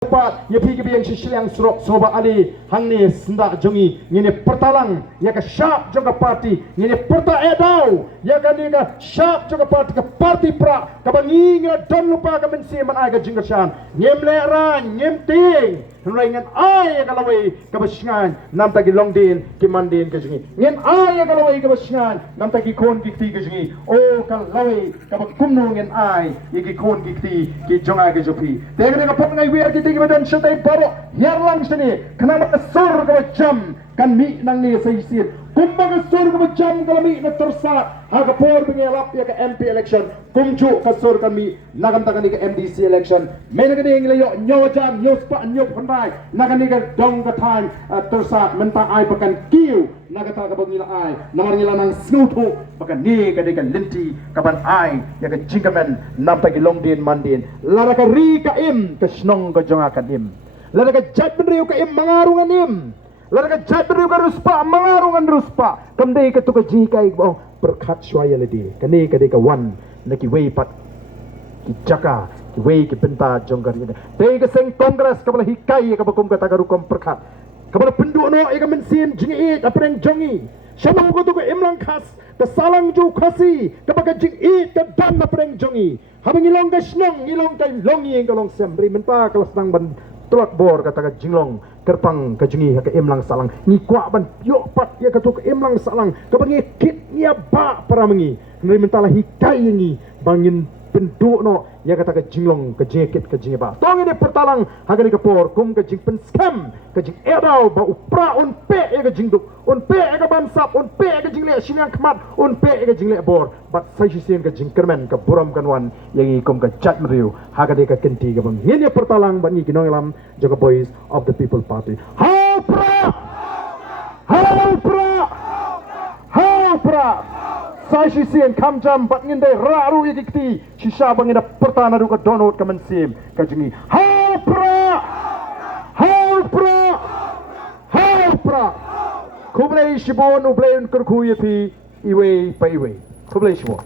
ya pi kebiang sisilang surok soba ali hangni senda jongi ngene pertalang ya ka sharp jonga party ngene perta edau ya ka ni ka sharp jonga party ka party pra ka bangi nga don lupa ka mensi man ai ka jingashan ngem le ran ngem ting ngan ai ka lawai ka basngan nam ta gi long din ki mandin ka jingi ngem ai ka lawai ka basngan nam ta gi kon ki ti ka jingi o ka lawai ka kumnu ngem ai ki kon ki ti ki jonga ka jopi tegre ka pot ngai wer ki Badan syaitan baru Jingialang sini kenapa kesur ke macam kan mi nang ni saisir kumba kesur ke macam kalau mi na Tyrsad haga por bengelap ya ke MP election kumju kesur kan mi nagam takan ni ke MDC election mena ke ding layo nyawa jam nyos pa nyop handai nagan ni ke dong ke time Tyrsad mentang ai pakan kiu nagata ka bangila ai namar ngila nang snutu pakan ni ke de lenti kaban ai ya ke jingkamen nam tagi longdin mandin lara ka ri ka im ke snong ka jonga ka im lara ka jat Briew ka im mangarungan im lara ka jat Briew ka ruspa mangarungan ruspa kamdei ka tu ka jikai oh berkat swaya ledi kani ka de ka wan naki wei pat ki jaka ki wei ki penta jonggar ida te ka seng kongres ka bala hikai ka bakum ka tagarukom berkat kepada penduduk no ika mensin jingi apa yang jongi syamam ko tu ko imlang khas ka salang ju khasi kepada jingi ka dan apa yang jongi habang ilong ka snong ilong ka longi ka long sem beri menta kelas nang ban truck bor kata ka jinglong kerpang ka jingi ka imlang salang ni kwa ban yo pat ya ka tu ka imlang salang ka bangi kit nia ba para mengi beri menta lah hikai ni bangin penduduk no ya kata ke jinglong ke jeket ke jingba tong ini pertalang haga ni ke por kum ke jing pen scam ke jing edau ba upra un pe ya ke jingduk un pe ya ke bansap un pe ya ke jingle sinang kmat un pe ya ke jingle bor bat sai sisen ke jing kermen ke buram kanwan yang ikum ke chat Briew haga de ke kenti ke bang ini pertalang ban ni kinong lam jaga boys of the people party hapra sai sisian kamjam bat nginde raru ikti sisa bangida pertana du ka donot ka mensim ka jingi hapra kublai shibon ubleun kurku yepi iwe pa iwe kublai shibon